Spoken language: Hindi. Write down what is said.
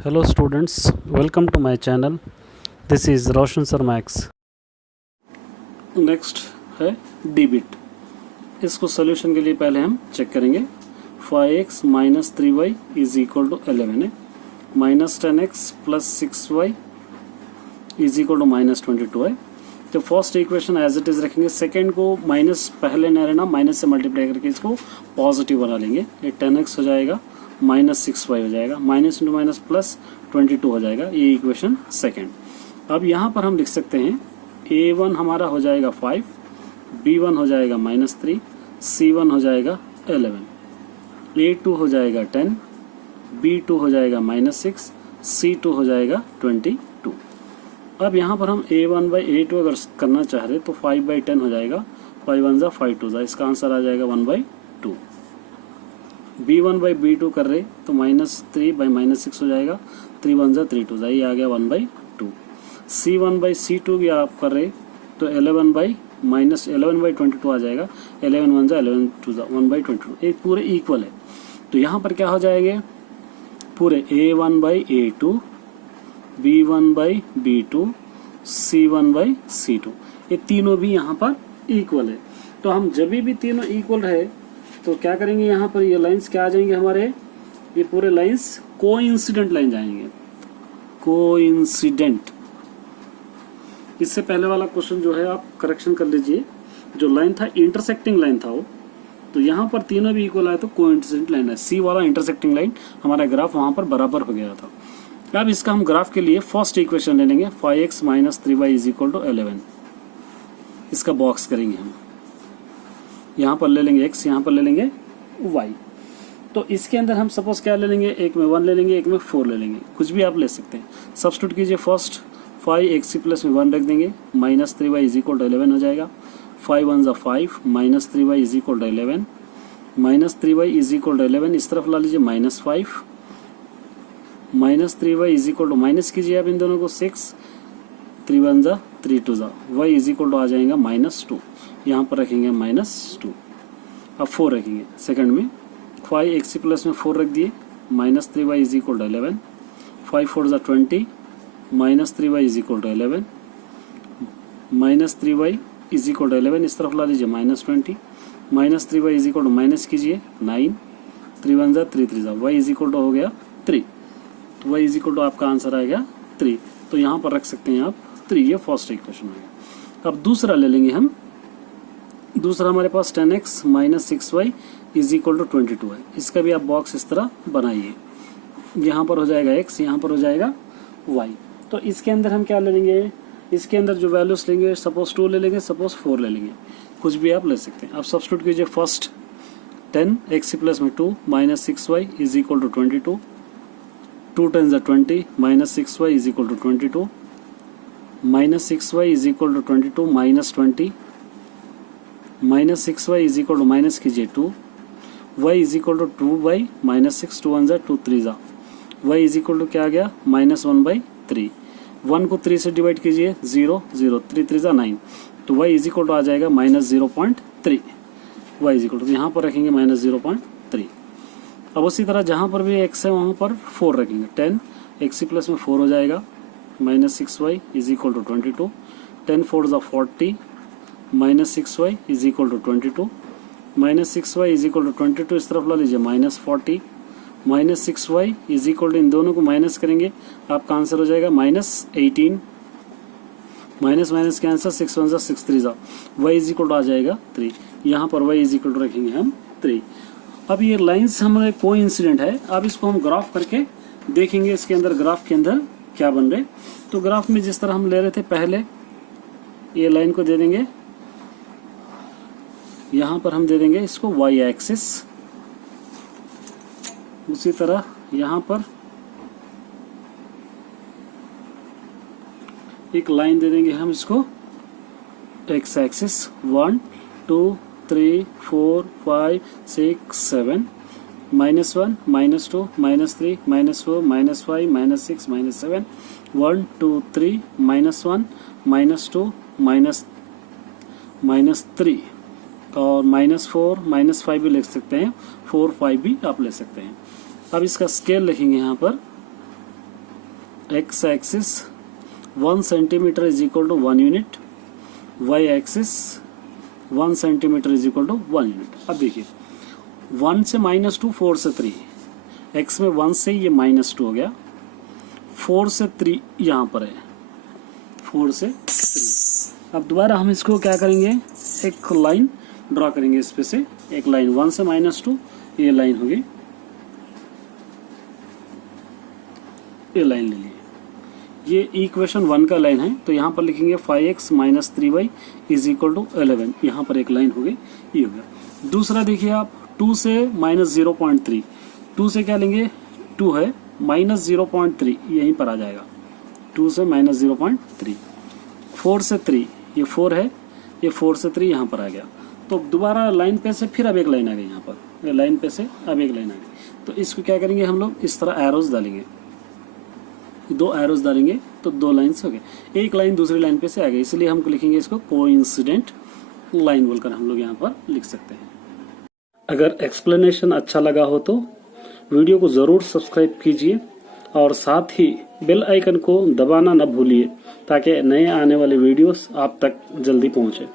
Hello students, welcome to my channel. This is Roshan Sir Max. Next है डिबिट। इसको सोल्यूशन के लिए पहले हम चेक करेंगे। 5x minus 3y is equal to 11 है, minus 10x plus 6y is equal to minus 22 है। तो first equation as it is रखेंगे, सेकेंड को माइनस पहले न रहना, माइनस से मल्टीप्लाई करके इसको पॉजिटिव बना लेंगे। ये 10x हो जाएगा, माइनस 6y हो जाएगा, माइनस इंटू माइनस प्लस 22 हो जाएगा। ये इक्वेशन सेकेंड। अब यहाँ पर हम लिख सकते हैं a1 हमारा हो जाएगा 5, b1 हो जाएगा माइनस 3, c1 हो जाएगा 11, a2 हो जाएगा 10, b2 हो जाएगा माइनस 6, c2 हो जाएगा 22। अब यहाँ पर हम a1 बाई a2 अगर करना चाह रहे तो 5 बाई 10 हो जाएगा, 5 1 जा 5 2 जा, इसका आंसर आ जाएगा 1 बाई 2। b1 बाई b2 कर रहे तो माइनस 3 बाई माइनस 6 हो जाएगा, 3 1 जा 3 2 जा, ये आ गया 1 बाई 2। c1 बाई c2 भी आप कर रहे तो 11 बाई माइनस 11 बाई 22 आ जाएगा, 11 1 जा 11 2 जा 1 बाई 22। एक पूरे इक्वल है, तो यहाँ पर क्या हो जाएंगे पूरे a1 by a2, b1 by b2, c1 by c2, ये तीनों भी यहाँ पर इक्वल है। तो हम जब भी तीनों इक्वल रहे तो क्या करेंगे, यहाँ पर ये लाइंस क्या आ जाएंगे हमारे, ये पूरे लाइंस कोइंसिडेंट लाइन जाएंगे, कोइंसिडेंट। इससे पहले वाला क्वेश्चन जो है आप करेक्शन कर लीजिए, जो लाइन था इंटरसेक्टिंग लाइन था वो, तो यहाँ पर तीनों भी इक्वल आए तो कोइंसिडेंट लाइन है। सी वाला इंटरसेक्टिंग लाइन हमारा ग्राफ वहां पर बराबर हो गया था। अब इसका हम ग्राफ के लिए फर्स्ट इक्वेशन ले लेंगे, 5x minus 3y is equal to 11। इसका बॉक्स करेंगे हम, यहाँ पर ले लेंगे x, यहाँ पर ले लेंगे y। तो इसके अंदर हम सपोज क्या ले लेंगे, एक में 1 ले लेंगे, एक में 4 ले लेंगे, कुछ भी आप ले सकते हैं। सब्स्टिट्यूट कीजिए, फर्स्ट 5x प्लस में 1 रख देंगे, minus 3y is equal to 11 हो जाएगा। 5 1 जा 5, minus 3y is equal to 11, minus 3y is equal to 11, इस तरफ ला लीजिए minus 5, minus 3y is equal to minus कीजिए आप इन दोनों को 6, 3 1 जा 3 2 जा, y इज इक्वल टू आ जाएगा माइनस 2, यहाँ पर रखेंगे माइनस 2। अब 4 रखेंगे सेकंड में, 5x प्लस में 4 रख दिए, minus 3y is equal to 11, 5 4 जा 20, minus 3y is equal to 11, minus 3y is equal to 11, इस तरफ ला लीजिए minus 20, minus 3y is equal to minus कीजिए 9, 3 1 जा 3 3 जा, y इज इक्वल टू हो गया 3, तो y इज इक्वल टू आपका आंसर आएगा 3। तो यहाँ पर रख सकते हैं आप 3, ये फर्स्ट इक्वेशन हो गया। अब दूसरा ले लेंगे हम, दूसरा हमारे पास 10x minus 6y is equal to 22 है। इसका भी आप बॉक्स इस तरह बनाइए, यहाँ पर हो जाएगा x, यहाँ पर हो जाएगा y। तो इसके अंदर हम क्या ले लेंगे, इसके अंदर जो वैल्यूज लेंगे, सपोज 2 ले लेंगे, सपोज 4 ले लेंगे, कुछ भी आप ले सकते हैं। अब सब्स्टिट्यूट कीजिए, फर्स्ट 10x प्लस में 2 minus 6y is equal to 22, 2 10 जा 20, minus 6y is equal to 22, minus 6y is equal to 22, minus 20, minus 6y is equal to minus कीजिए 2, y is equal to 2 by minus 6, 2 1 जा 2 3 जा, y इज इक्वल टू क्या आ गया माइनस 1 बाई 3, 1 को 3 से डिवाइड कीजिए 0 0, 3 3 जा 9, तो y इज इक्वल टू आ जाएगा minus 0.3, y is equal to यहाँ पर रखेंगे माइनस 0.3। अब उसी तरह जहाँ पर भी x है वहाँ पर 4 रखेंगे, 10 x प्लस में 4 हो जाएगा, minus 6y is equal to 22, 10 4 जा 40, minus 6y is equal to 22, minus 6y is equal to 22, इस तरफ ला लीजिए minus 40, minus 6y is equal to इन दोनों को माइनस करेंगे, आपका आंसर हो जाएगा माइनस 18, माइनस माइनस के आंसर 6 1 जा 6 3 जा, y इज इक्वल टू आ जाएगा 3, यहाँ पर y इज इक्वल टू रखेंगे हम 3। अब ये लाइंस हमारे कोइंसिडेंट है। अब इसको हम ग्राफ करके देखेंगे, इसके अंदर ग्राफ के अंदर क्या बन रहे। तो ग्राफ में जिस तरह हम ले रहे थे पहले, ये लाइन को दे देंगे, यहाँ पर हम दे देंगे इसको y एक्सिस, उसी तरह यहाँ पर एक लाइन दे देंगे हम इसको x axis, 1 2 3 4 5 6 7, minus 1 minus 2 minus 3 minus 4 minus 5 minus 6 minus 7, 1 2 3 minus 1 minus 2 minus 3 और माइनस 4 माइनस 5 भी लिख सकते हैं, 4 5 भी आप ले सकते हैं। अब इसका स्केल लिखेंगे यहाँ पर, X axis 1 centimetre is equal to 1 unit, Y axis 1 centimetre is equal to 1 unit. अब देखिए 1 से -2, 4 से 3, x में 1 से ये -2 हो गया, 4 से 3 यहाँ पर है, 4 से 3। अब दोबारा हम इसको क्या करेंगे, एक लाइन ड्रॉ करेंगे इस पे से, एक लाइन 1 से -2, ये लाइन होगी, ये लाइन ले लीजिए, ये इक्वेशन 1 का लाइन है। तो यहाँ पर लिखेंगे 5x - 3y is equal to 11, यहाँ पर एक लाइन हो गई, ये हो गया। दूसरा देखिए आप 2 से -0.3, 2 से क्या लेंगे, 2 है -0.3, यहीं पर आ जाएगा, 2 से -0.3, 4 से 3, ये 4 है, ये 4 से 3 यहाँ पर आ गया। तो दोबारा लाइन पे से फिर अब एक लाइन आ गई, यहाँ पर लाइन पे से अब एक लाइन आ गई। तो इसको क्या करेंगे हम लोग, इस तरह एरोज डालेंगे, 2 एरोज डालेंगे तो 2 लाइन्स हो गए, एक लाइन दूसरी लाइन पे से आ गई, इसलिए हमको लिखेंगे इसको कोइंसिडेंट लाइन बोलकर हम लोग यहाँ पर लिख सकते हैं। अगर एक्सप्लेनेशन अच्छा लगा हो तो वीडियो को ज़रूर सब्सक्राइब कीजिए और साथ ही बेल आइकन को दबाना न भूलिए ताकि नए आने वाले वीडियोस आप तक जल्दी पहुँचे।